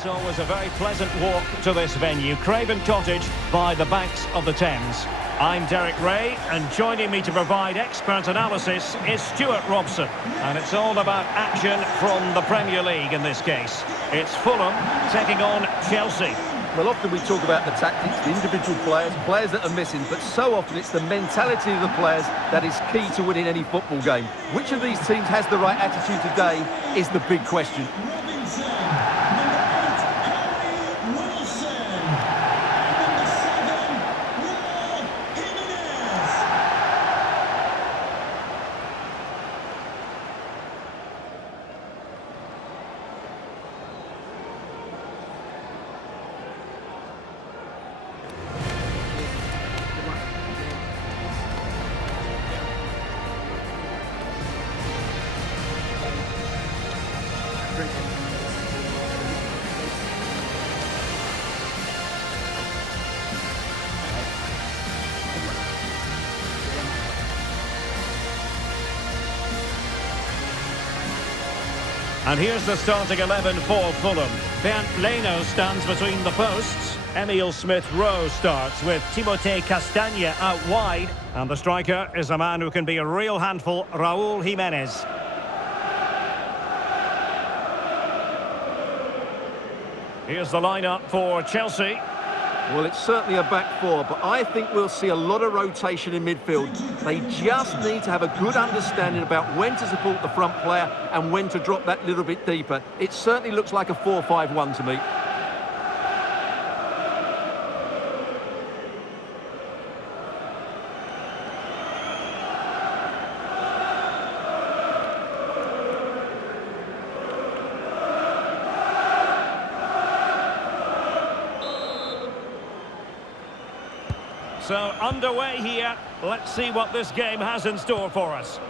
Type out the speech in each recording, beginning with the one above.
It's always a very pleasant walk to this venue, Craven Cottage, by the banks of the Thames. I'm Derek Ray, and joining me to provide expert analysis is Stuart Robson. And it's all about action from the Premier League in this case. It's Fulham taking on Chelsea. Well, often we talk about the tactics, the individual players that are missing, but so often it's the mentality of the players that is key to winning any football game. Which of these teams has the right attitude today is the big question. And here's the starting 11 for Fulham. Bernd Leno stands between the posts. Emile Smith-Rowe starts with Timothée Castagne out wide. And the striker is a man who can be a real handful, Raúl Jiménez. Here's the lineup for Chelsea. Well, it's certainly a back four, but I think we'll see a lot of rotation in midfield. They just need to have a good understanding about when to support the front player and when to drop that little bit deeper. It certainly looks like a 4-5-1 to me. So, underway here. Let's see what this game has in store for us.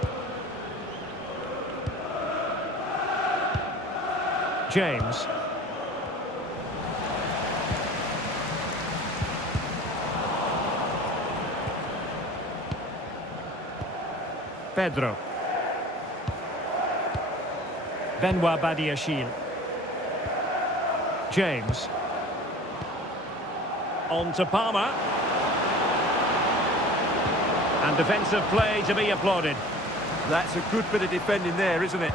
James. Pedro. Benoit Badiashile. James. On to Palmer. And defensive play to be applauded. That's a good bit of defending there, isn't it?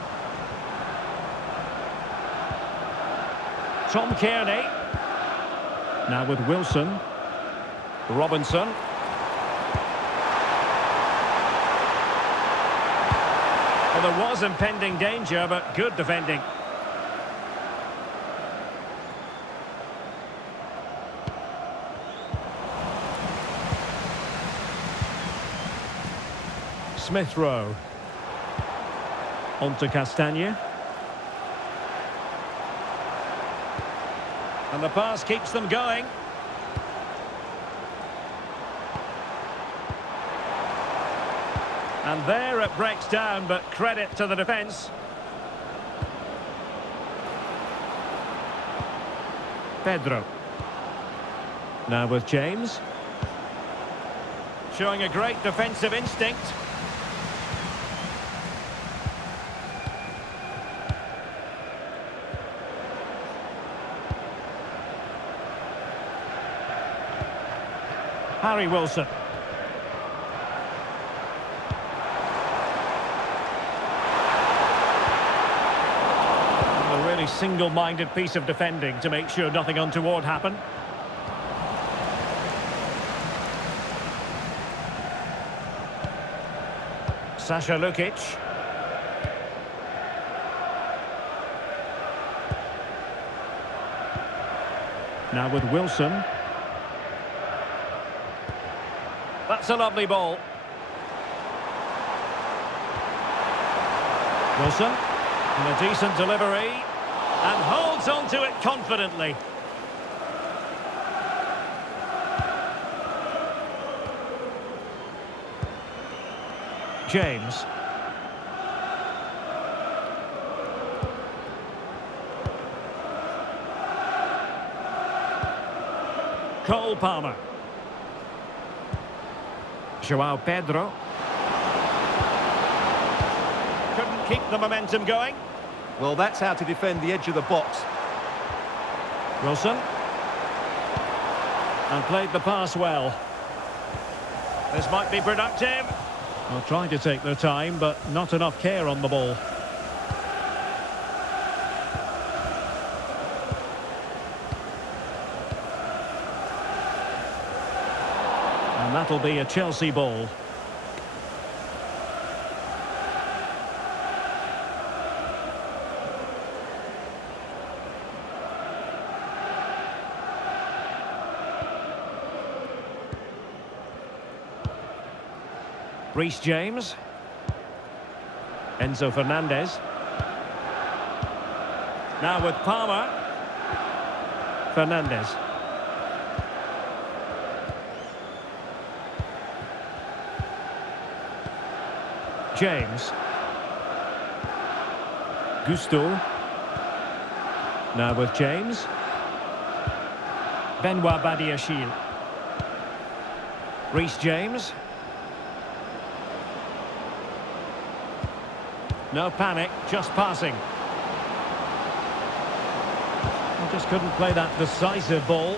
Tom Kearney. Now with Wilson. Robinson. Well, there was impending danger, but good defending. Smith-Rowe. On to Castagne. And the pass keeps them going. And there it breaks down, but credit to the defence. Pedro. Now with James. Showing a great defensive instinct. Harry Wilson. A really single-minded piece of defending to make sure nothing untoward happened. Sasha Lukic. Now with Wilson. That's a lovely ball. Wilson, and a decent delivery, and holds on to it confidently. James. Cole Palmer. João Pedro. Couldn't keep the momentum going. Well, that's how to defend the edge of the box. Wilson. And played the pass well. This might be productive. Well, trying to take their time, but not enough care on the ball. And that'll be a Chelsea ball. Reece James. Enzo Fernandez. Now with Palmer. Fernandez. James. Gusto. Now with James. Benoit Badiashile. Reece James. No panic, just passing. Just couldn't play that decisive ball.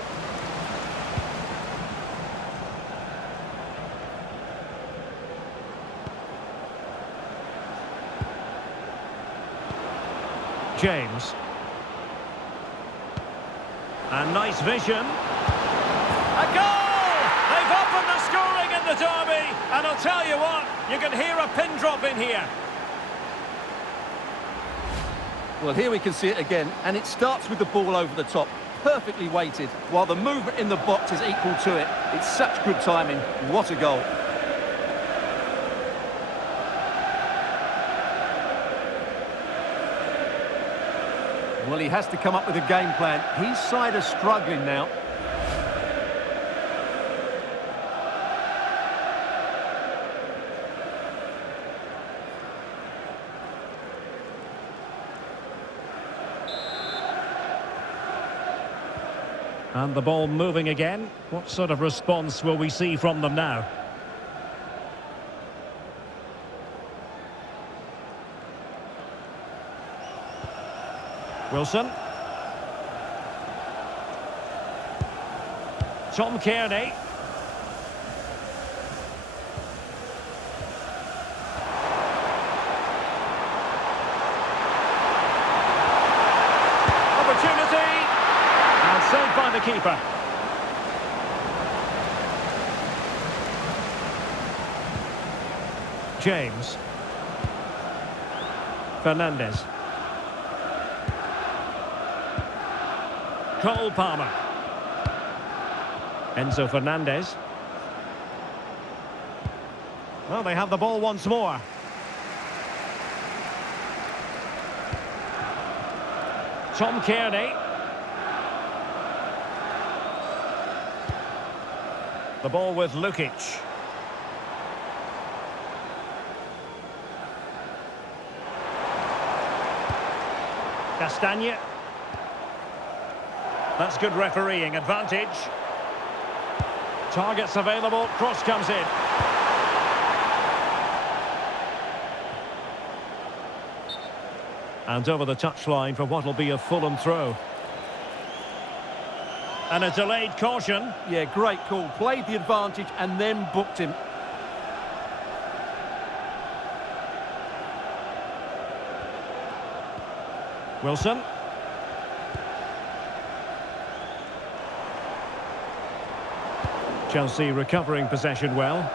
James. And nice vision. A goal! They've opened the scoring in the derby. And I'll tell you what, you can hear a pin drop in here. Well, here we can see it again, and it starts with the ball over the top, perfectly weighted, while the movement in the box is equal to it. It's such good timing. What a goal. Well, he has to come up with a game plan. His side are struggling now. And the ball moving again. What sort of response will we see from them now? Wilson. Tom Kearney. Saved by the keeper. James. Fernandez. Cole Palmer. Enzo Fernandez. Well, they have the ball once more. Tom Kearney. The ball with Lukic. Castagne. That's good refereeing advantage. Targets available, cross comes in. And over the touchline for what will be a Fulham throw. And a delayed caution. Yeah, great call. Played the advantage and then booked him. Wilson. Chelsea recovering possession well.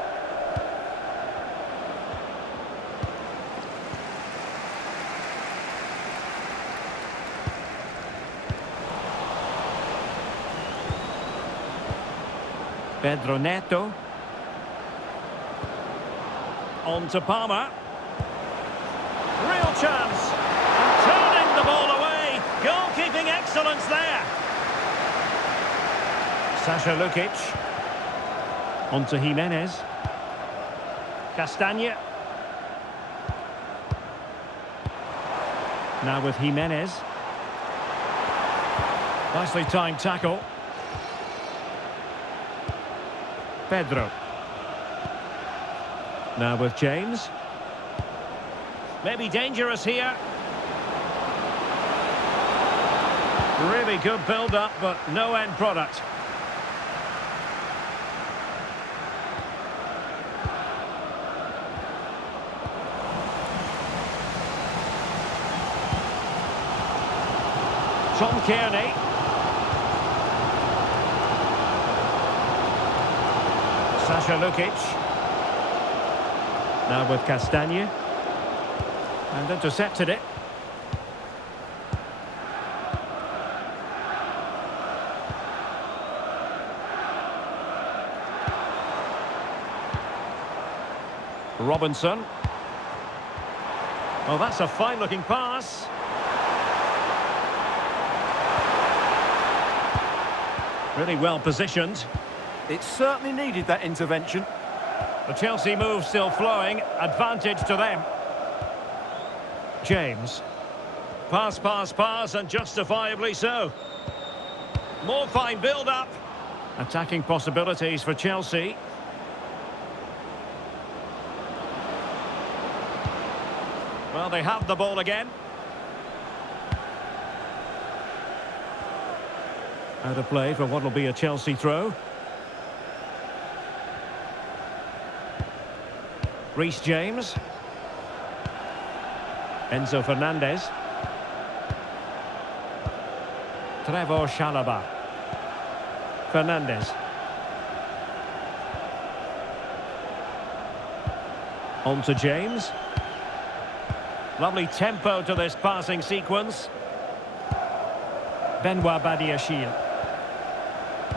Pedro Neto. On to Palmer. Real chance. And turning the ball away. Goalkeeping excellence there. Sasha Lukic. On to Jimenez. Castagne. Now with Jimenez. Nicely timed tackle. Pedro. Now with James. Maybe dangerous here. Really good build-up, but no end product. Tom Kearney. Sasha Lukic. Now with Castagne. And intercepted it. Robinson. Oh, that's a fine-looking pass. Really well positioned. It certainly needed that intervention. The Chelsea move still flowing. Advantage to them. James. Pass, pass, pass, and justifiably so. More fine build-up. Attacking possibilities for Chelsea. Well, they have the ball again. Out of play for what will be a Chelsea throw. Reece James. Enzo Fernandez. Trevor Chalobah. Fernandez. On to James. Lovely tempo to this passing sequence. Benoit Badiashile.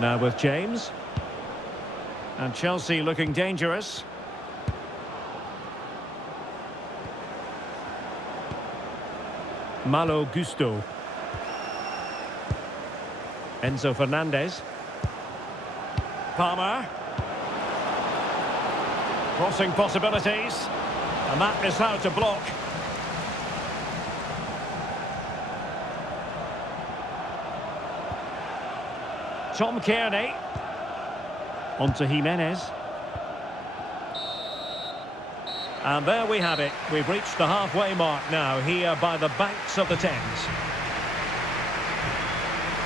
Now with James. And Chelsea looking dangerous. Malo Gusto. Enzo Fernandez. Palmer. Crossing possibilities. And that is how to block. Tom Kearney. On to Jimenez. And there we have it. We've reached the halfway mark now, here by the banks of the Thames.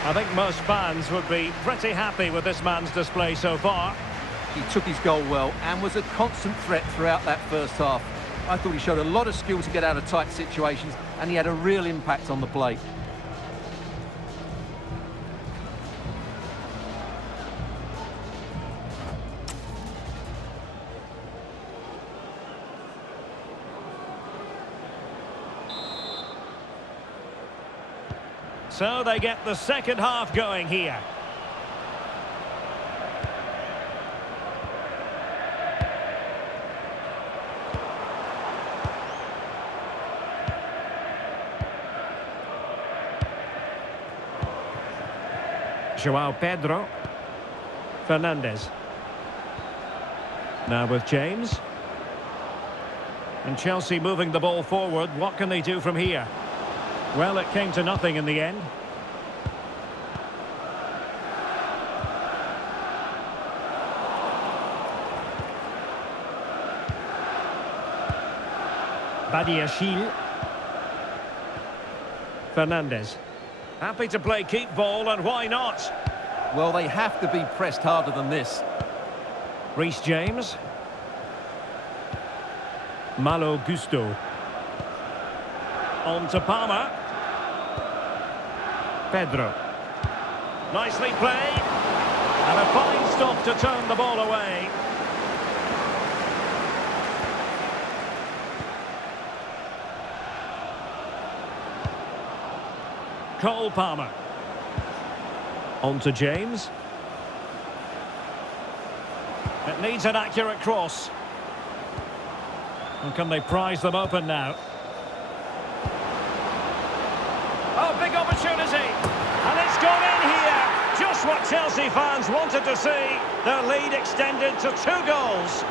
I think most fans would be pretty happy with this man's display so far. He took his goal well and was a constant threat throughout that first half. I thought he showed a lot of skill to get out of tight situations, and he had a real impact on the play. So they get the second half going here. João Pedro. Fernandez. Now with James. And Chelsea moving the ball forward. What can they do from here? Well, it came to nothing in the end. Badiashile. Fernandez. Happy to play keep ball, and why not? Well, they have to be pressed harder than this. Reece James. Malo Gusto. On to Palmer. Pedro. Nicely played. And a fine stop to turn the ball away. Cole Palmer. On to James. It needs an accurate cross. And can they prize them open now? Oh, big opportunity. And it's gone in here. Just what Chelsea fans wanted to see. Their lead extended to 2 goals.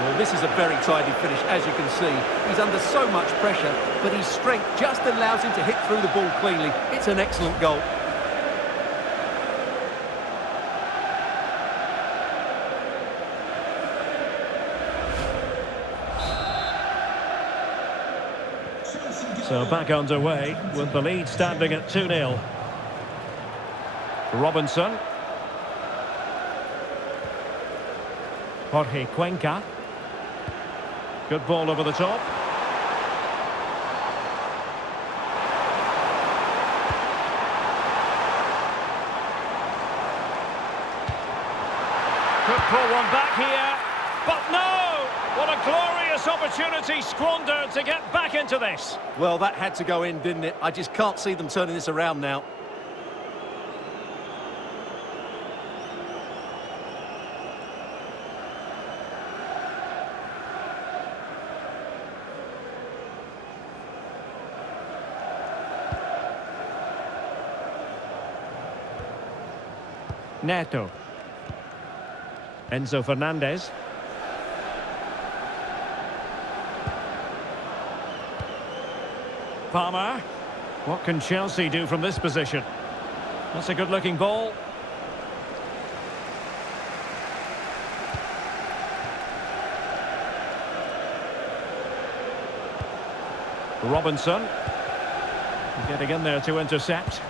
Well, this is a very tidy finish, as you can see. He's under so much pressure, but his strength just allows him to hit through the ball cleanly. It's an excellent goal. So back underway with the lead standing at 2-0. Robinson. Jorge Cuenca. Good ball over the top. Could pull one back here, but no! What a glorious opportunity squandered to get back into this. Well, that had to go in, didn't it? I just can't see them turning this around now. Neto. Enzo Fernandez. Palmer. What can Chelsea do from this position? That's a good-looking ball. Robinson. Getting in there to intercept.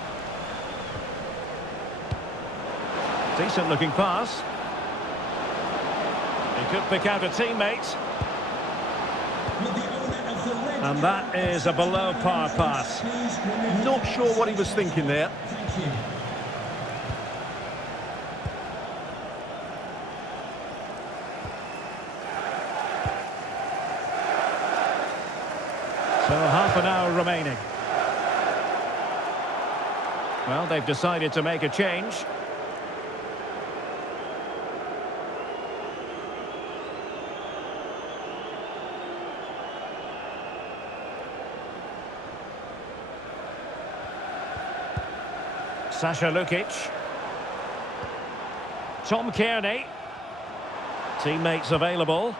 Decent-looking pass. He could pick out a teammate. And that is a below-par pass. Not sure what he was thinking there. So half an hour remaining. Well, they've decided to make a change. Sasha Lukic. Tom Kearney. Teammates available.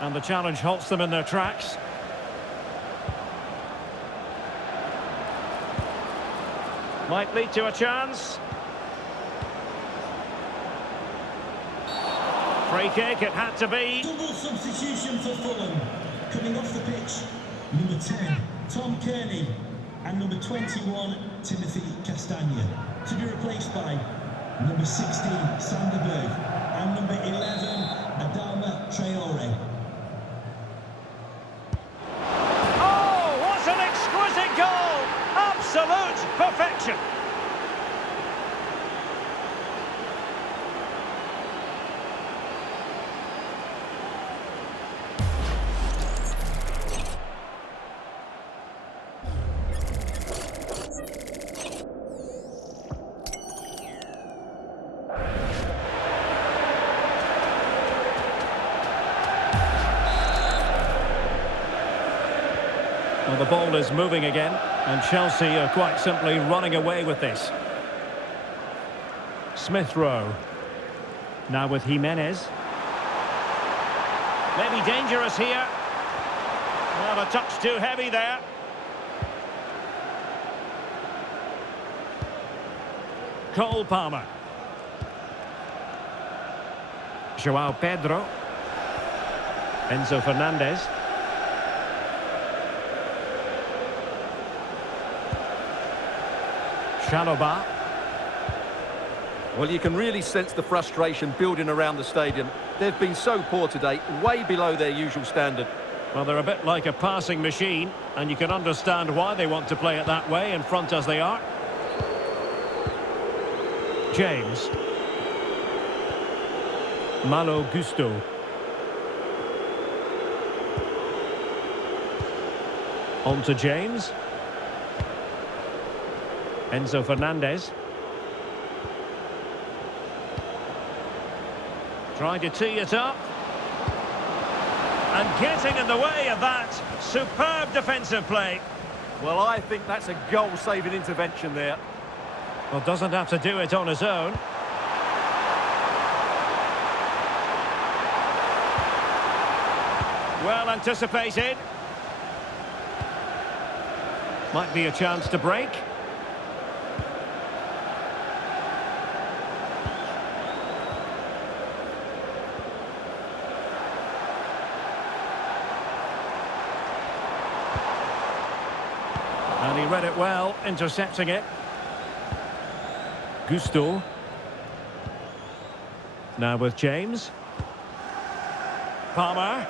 And the challenge halts them in their tracks. Might lead to a chance. Free kick, it had to be. Double substitution for Fulham. Coming off the pitch, number 10, Tom Kearney, and number 21, Timothy Castagna, to be replaced by number 16, Sanderberg, and number 11, Adama Traore. Oh, what an exquisite goal! Absolute perfection! Well, the ball is moving again, and Chelsea are quite simply running away with this. Smith Rowe. Now with Jimenez. Maybe dangerous here. Well, a touch too heavy there. Cole Palmer. João Pedro. Enzo Fernandez. Chalobah. Well, you can really sense the frustration building around the stadium. They've been so poor today, way below their usual standard. Well, they're a bit like a passing machine, and you can understand why they want to play it that way, in front as they are. James. Malo Gusto. On to James. Enzo Fernandez. Trying to tee it up. And getting in the way of that. Superb defensive play. Well, I think that's a goal-saving intervention there. Well, doesn't have to do it on his own. Well anticipated. Might be a chance to break. read it well, intercepting it. Gusto. Now with James. Palmer.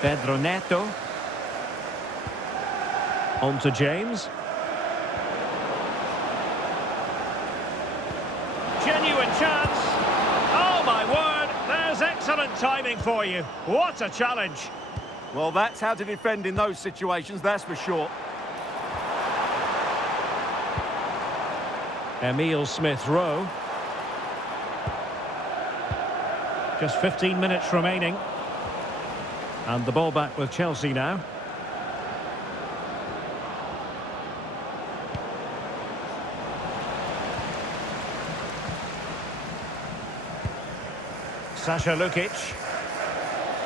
Pedro Neto. On to James. Genuine chance. Oh my word, there's excellent timing for you. What a challenge. Well, that's how to defend in those situations, that's for sure. Emile Smith-Rowe. Just 15 minutes remaining. And the ball back with Chelsea now. Sasha Lukic.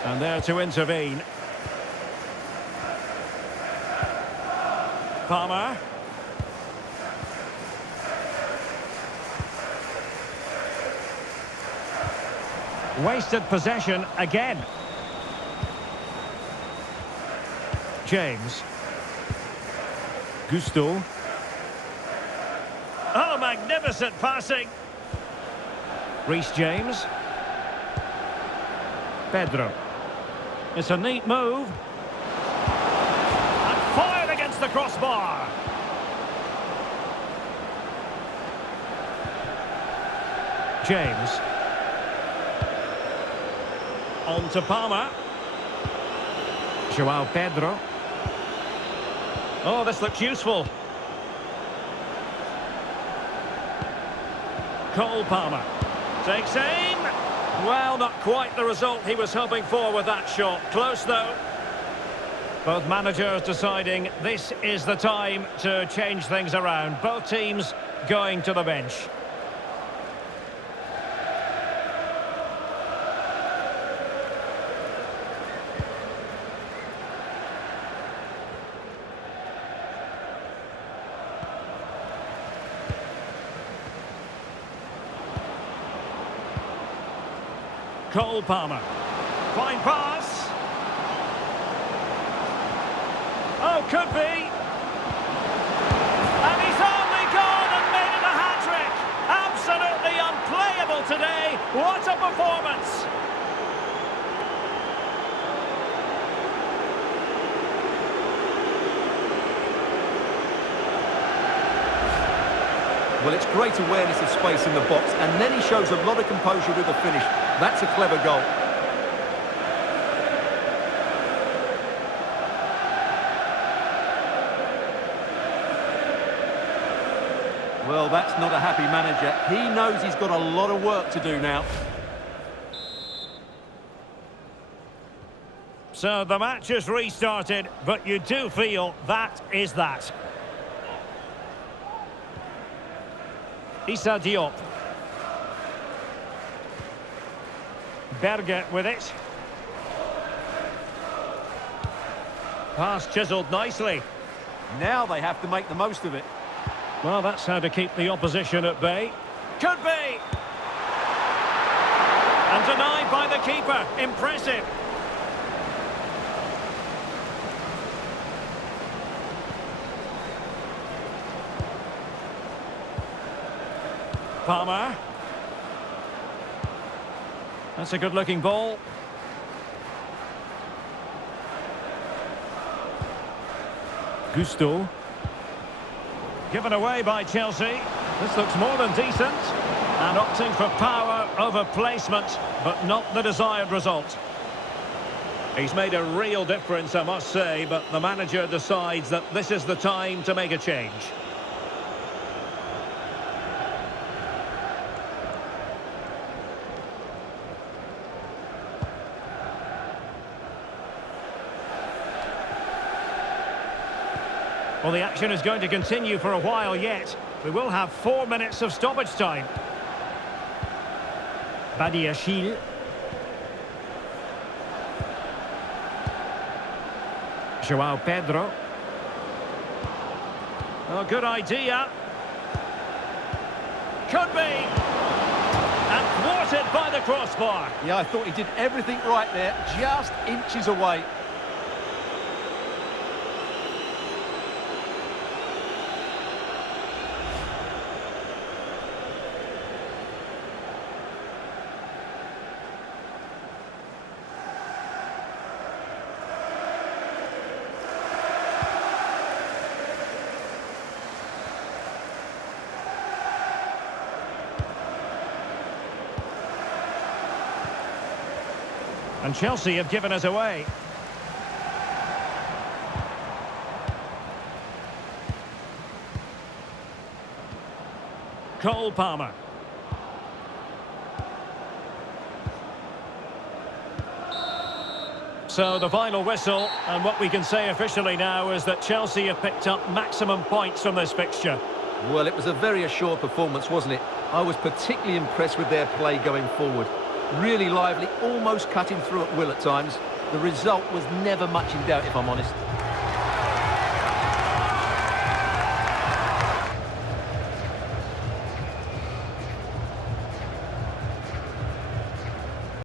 And there to intervene. Palmer. Wasted possession again. James. Gusto. Oh, magnificent passing. Reece James. Pedro. It's a neat move. And fired against the crossbar. James. On to Palmer. Joao Pedro. Oh, this looks useful. Cole Palmer. Takes aim. Well, not quite the result he was hoping for with that shot. Close, though. Both managers deciding this is the time to change things around. Both teams going to the bench. Cole Palmer. Fine pass. Oh, could be. And he's only gone and made it a hat-trick. Absolutely unplayable today. What a performance. Well, it's great awareness of space in the box, and then he shows a lot of composure with the finish. That's a clever goal. Well, that's not a happy manager. He knows he's got a lot of work to do now. So the match has restarted, but you do feel that is that. Issa Diop. Berger with it. Pass chiselled nicely. Now they have to make the most of it. Well, that's how to keep the opposition at bay. Could be! And denied by the keeper. Impressive. Palmer. That's a good-looking ball. Gusto. Given away by Chelsea. This looks more than decent. And opting for power over placement, but not the desired result. He's made a real difference, I must say, but the manager decides that this is the time to make a change. Well, the action is going to continue for a while yet. We will have 4 minutes of stoppage time. Badiashile. Joao Pedro. Oh, good idea. Could be. And thwarted by the crossbar. Yeah, I thought he did everything right there, just inches away. And Chelsea have given us away. Cole Palmer. So the final whistle, and what we can say officially now is that Chelsea have picked up maximum points from this fixture. Well, it was a very assured performance, wasn't it? I was particularly impressed with their play going forward. Really lively, almost cutting through at will at times. The result was never much in doubt, if I'm honest.